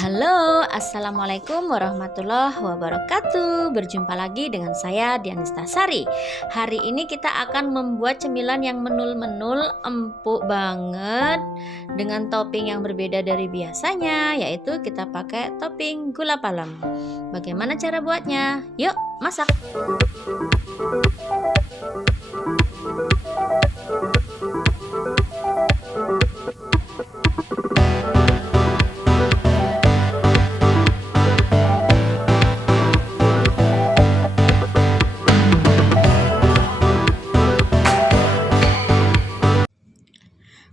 Halo, assalamualaikum warahmatullahi wabarakatuh. Berjumpa lagi dengan saya Dianista Sari. Hari ini kita akan membuat cemilan yang menul-menul, empuk banget, dengan topping yang berbeda dari biasanya, yaitu kita pakai topping gula palem. Bagaimana cara buatnya? Yuk, masak!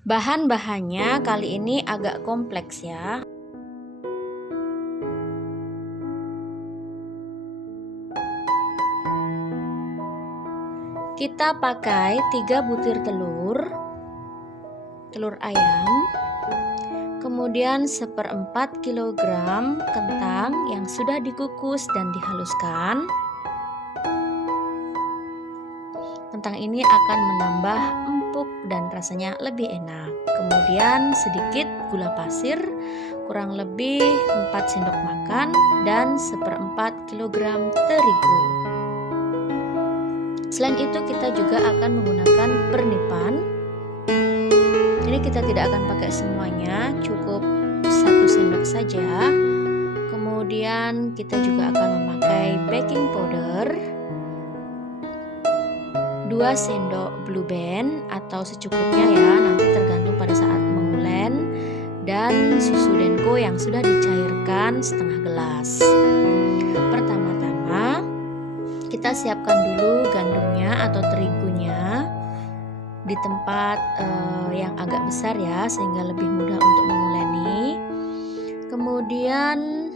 Bahan-bahannya kali ini agak kompleks ya. Kita pakai 3 butir telur ayam, kemudian 1/4 kilogram kentang yang sudah dikukus dan dihaluskan. Kentang ini akan menambah empuk dan rasanya lebih enak. Kemudian sedikit gula pasir, kurang lebih 4 sendok makan, dan 1/4 kilogram terigu. Selain itu kita juga akan menggunakan pernipan. Ini kita tidak akan pakai semuanya, cukup 1 sendok saja. Kemudian kita juga akan memakai baking powder, 2 sendok blue band atau secukupnya ya, nanti tergantung pada saat mengulen, dan susu denko yang sudah dicairkan setengah gelas. Pertama-tama kita siapkan dulu gandumnya atau terigunya di tempat yang agak besar ya, sehingga lebih mudah untuk menguleni. Kemudian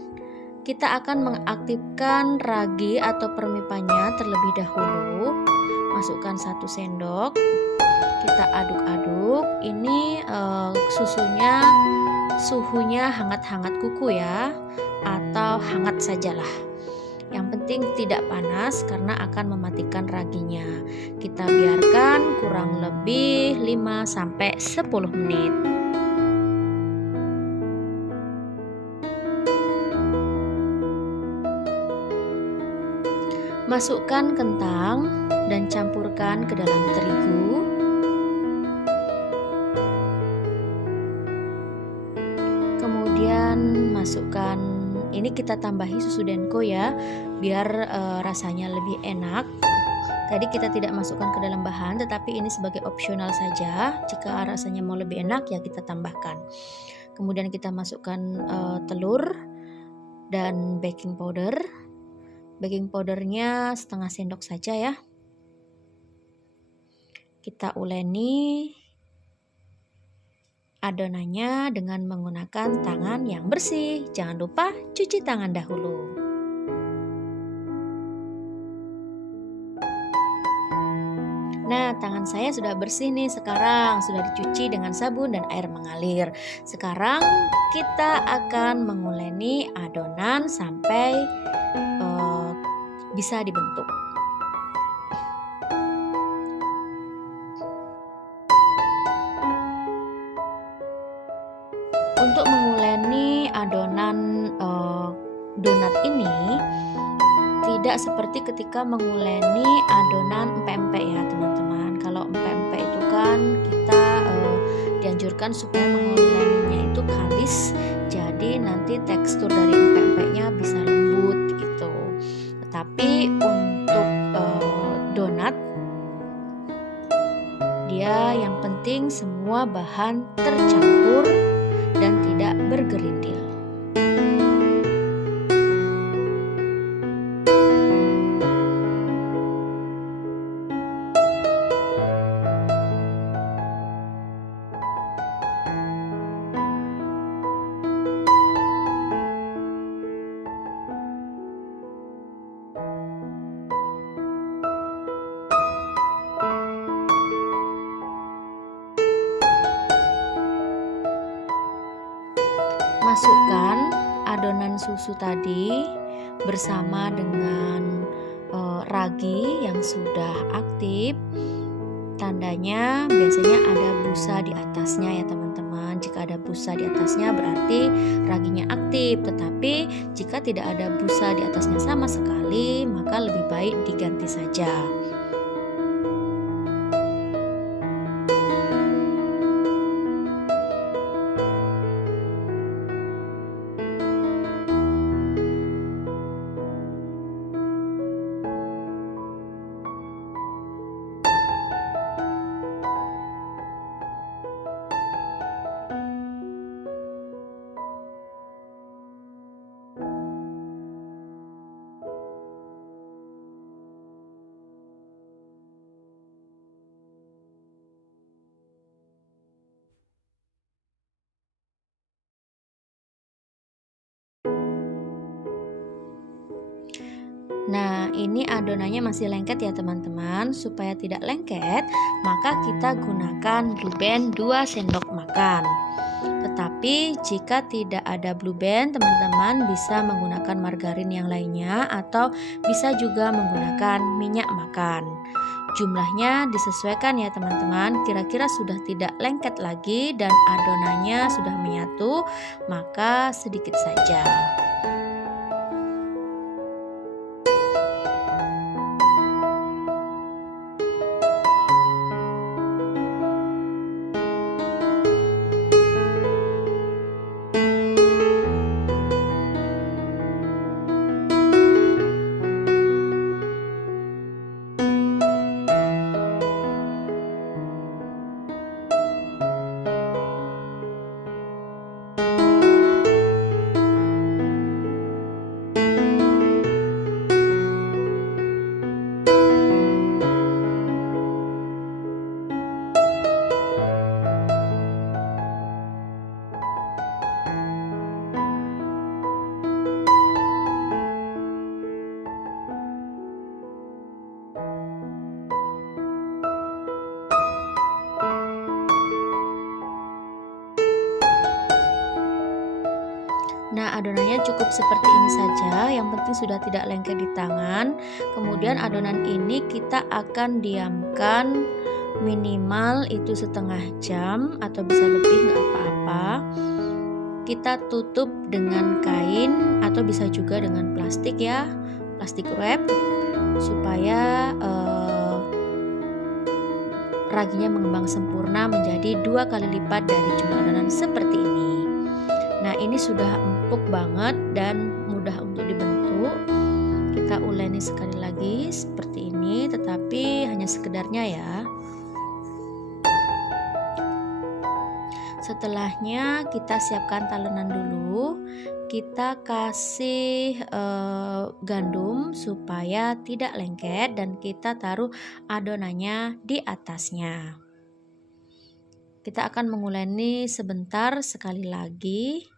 kita akan mengaktifkan ragi atau permipannya terlebih dahulu. Masukkan 1 sendok, kita aduk-aduk. Ini suhunya hangat-hangat kuku ya, atau hangat sajalah. Yang penting tidak panas karena akan mematikan raginya. Kita biarkan kurang lebih 5-10 menit. Masukkan kentang dan campurkan ke dalam terigu. Kemudian masukkan, ini kita tambahi susu denko ya, biar rasanya lebih enak. Tadi kita tidak masukkan ke dalam bahan, tetapi ini sebagai opsional saja. Jika rasanya mau lebih enak ya kita tambahkan. Kemudian kita masukkan telur dan baking powder. Baking powdernya setengah sendok saja ya. Kita uleni adonannya dengan menggunakan tangan yang bersih. Jangan lupa cuci tangan dahulu. Nah, tangan saya sudah bersih nih sekarang, sudah dicuci dengan sabun dan air mengalir. Sekarang kita akan menguleni adonan sampai bisa dibentuk. Untuk menguleni adonan donat ini tidak seperti ketika menguleni adonan empek-empek ya teman-teman. Kalau empek-empek itu kan kita dianjurkan supaya menguleninya itu kalis, jadi nanti tekstur dari empek-empeknya bisa lembut gitu. Tetapi untuk donat, dia yang penting semua bahan tercampur dan tidak bergerindil. Masukkan adonan susu tadi bersama dengan ragi yang sudah aktif. Tandanya biasanya ada busa di atasnya ya teman-teman. Jika ada busa di atasnya berarti raginya aktif. tertib. Tetapi jika tidak ada busa di atasnya sama sekali, maka lebih baik diganti saja. Nah, ini adonannya masih lengket ya teman-teman. Supaya tidak lengket, maka kita gunakan blue band 2 sendok makan. Tetapi jika tidak ada blue band, teman-teman bisa menggunakan margarin yang lainnya atau bisa juga menggunakan minyak makan. Jumlahnya disesuaikan ya teman-teman. Kira-kira sudah tidak lengket lagi dan adonannya sudah menyatu, maka sedikit saja. Nah, adonannya cukup seperti ini saja, yang penting sudah tidak lengket di tangan. Kemudian adonan ini kita akan diamkan minimal itu setengah jam atau bisa lebih, nggak apa-apa. Kita tutup dengan kain atau bisa juga dengan plastik ya, plastik wrap, supaya raginya mengembang sempurna menjadi 2 kali lipat dari jumlah adonan seperti ini. Nah, ini sudah empuk banget dan mudah untuk dibentuk. Kita uleni sekali lagi seperti ini, tetapi hanya sekedarnya ya. Setelahnya kita siapkan talenan dulu. Kita kasih gandum supaya tidak lengket dan kita taruh adonannya di atasnya. Kita akan menguleni sebentar sekali lagi.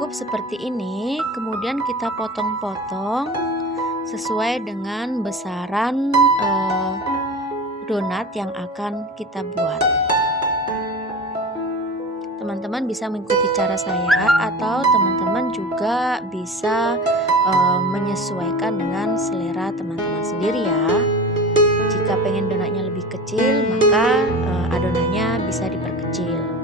Cukup seperti ini, kemudian kita potong-potong sesuai dengan besaran donat yang akan kita buat. Teman-teman bisa mengikuti cara saya atau teman-teman juga bisa menyesuaikan dengan selera teman-teman sendiri ya. Jika pengen donatnya lebih kecil, maka adonannya bisa diperkecil.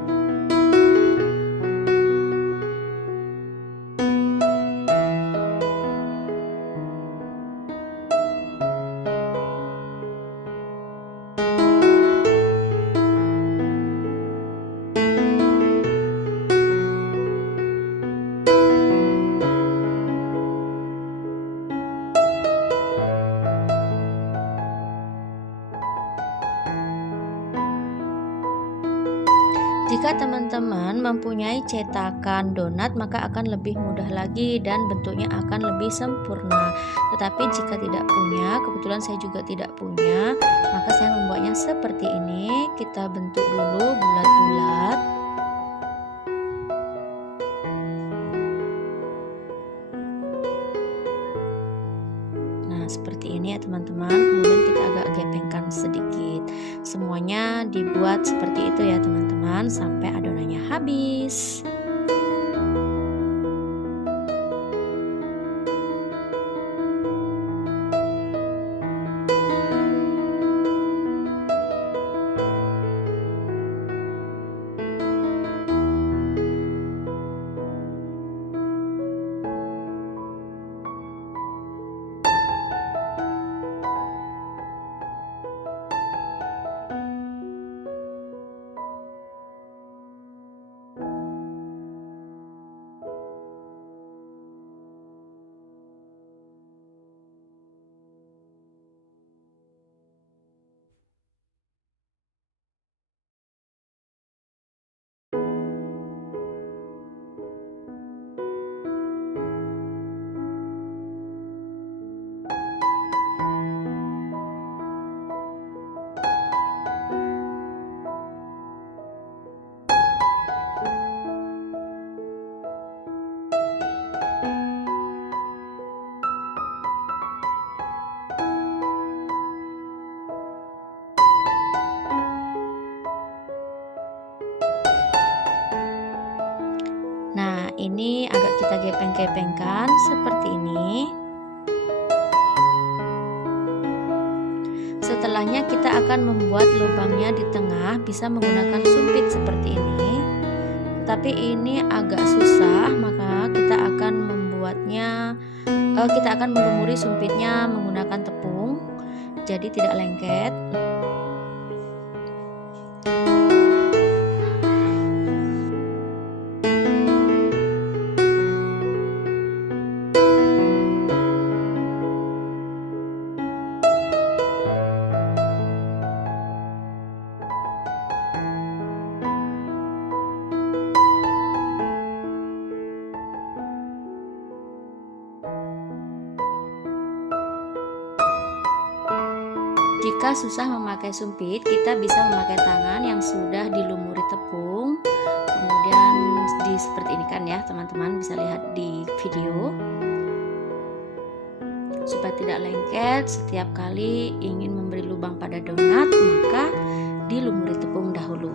Jika teman-teman mempunyai cetakan donat, maka akan lebih mudah lagi dan bentuknya akan lebih sempurna. Tetapi jika tidak punya, kebetulan saya juga tidak punya, maka saya membuatnya seperti ini. Kita bentuk dulu bulat-bulat. Nah, seperti ini ya teman-teman. Kemudian kita agak gepengkan sedikit. selanjutnya dibuat seperti itu ya teman-teman, sampai adonannya habis. Nah, ini agak kita gepeng-gepengkan seperti ini. Setelahnya kita akan membuat lubangnya di tengah, bisa menggunakan sumpit seperti ini. Tapi ini agak susah, maka kita akan melumuri sumpitnya menggunakan tepung, jadi tidak lengket. Jika susah memakai sumpit, kita bisa memakai tangan yang sudah dilumuri tepung. Kemudian seperti ini kan ya, teman-teman bisa lihat di video. Supaya tidak lengket, setiap kali ingin memberi lubang pada donat, maka dilumuri tepung dahulu.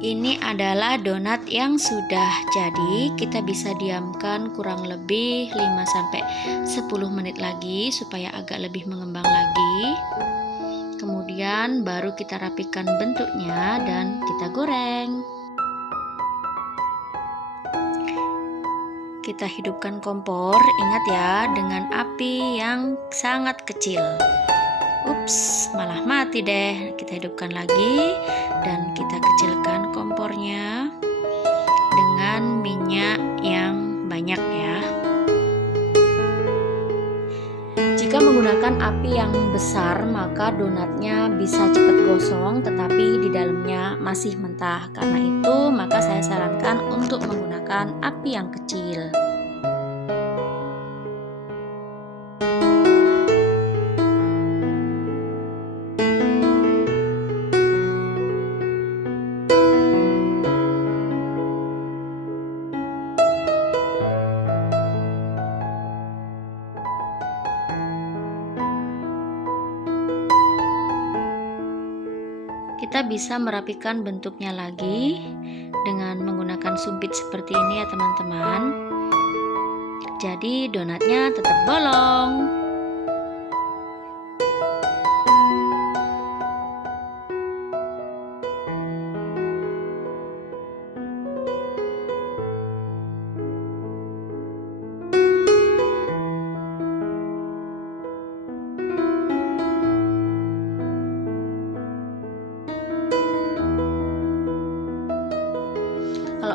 Ini adalah donat yang sudah jadi. Kita bisa diamkan kurang lebih 5-10 menit lagi supaya agak lebih mengembang lagi. Kemudian baru kita rapikan bentuknya dan kita goreng. Kita hidupkan kompor, ingat ya, dengan api yang sangat kecil. Ups, malah mati deh. Kita hidupkan lagi dan kita kecilkan kompornya dengan minyak yang banyak ya. Jika menggunakan api yang besar, maka donatnya bisa cepat gosong tetapi di dalamnya masih mentah. Karena itu, maka saya sarankan untuk menggunakan api yang kecil. Kita bisa merapikan bentuknya lagi dengan menggunakan sumpit seperti ini ya teman-teman. Jadi donatnya tetap bolong.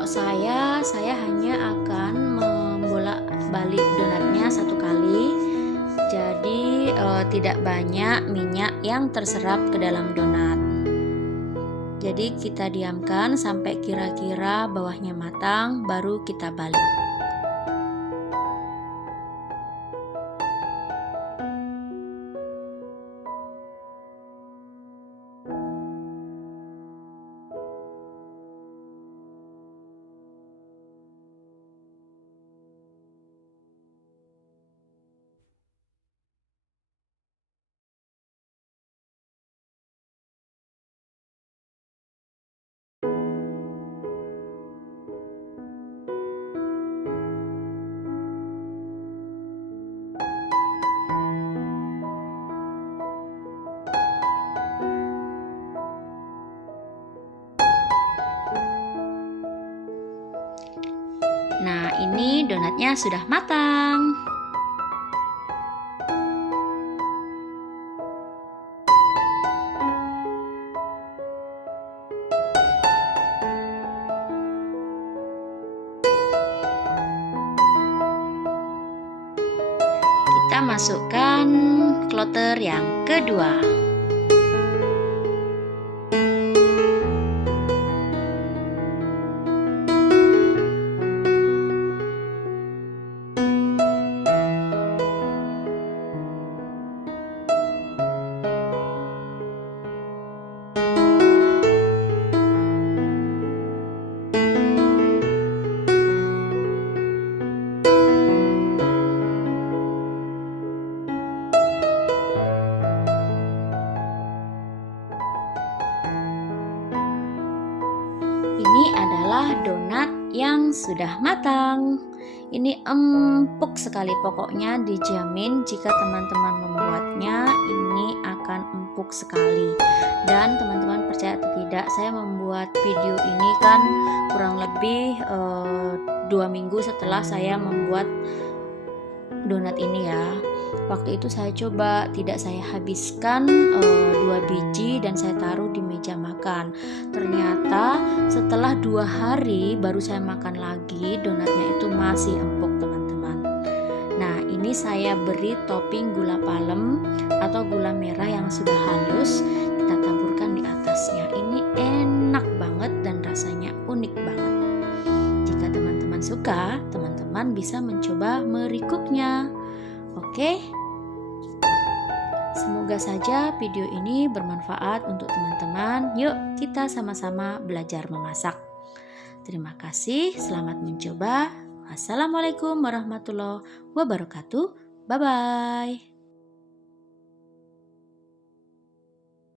saya hanya akan membolak-balik donatnya satu kali. Jadi tidak banyak minyak yang terserap ke dalam donat. Jadi kita diamkan sampai kira-kira bawahnya matang, baru kita balik. Nah, ini donatnya sudah matang. Kita masukkan kloter yang kedua. Ini adalah donat yang sudah matang. Ini empuk sekali, pokoknya dijamin jika teman-teman membuatnya ini akan empuk sekali. Dan teman-teman percaya atau tidak, saya membuat video ini kan kurang lebih 2 minggu setelah saya membuat donat ini ya. Waktu itu saya coba, tidak saya habiskan 2 biji dan saya taruh di meja makan. Ternyata setelah 2 hari baru saya makan lagi, donatnya itu masih empuk teman-teman. Nah, ini saya beri topping gula palem atau gula merah yang sudah halus, kita taburkan di atasnya. Ini enak banget dan rasanya unik banget. Jika teman-teman suka, teman-teman bisa mencoba merikuknya. Oke, semoga saja video ini bermanfaat untuk teman-teman. Yuk kita sama-sama belajar memasak. Terima kasih, selamat mencoba. Wassalamualaikum warahmatullahi wabarakatuh. Bye-bye.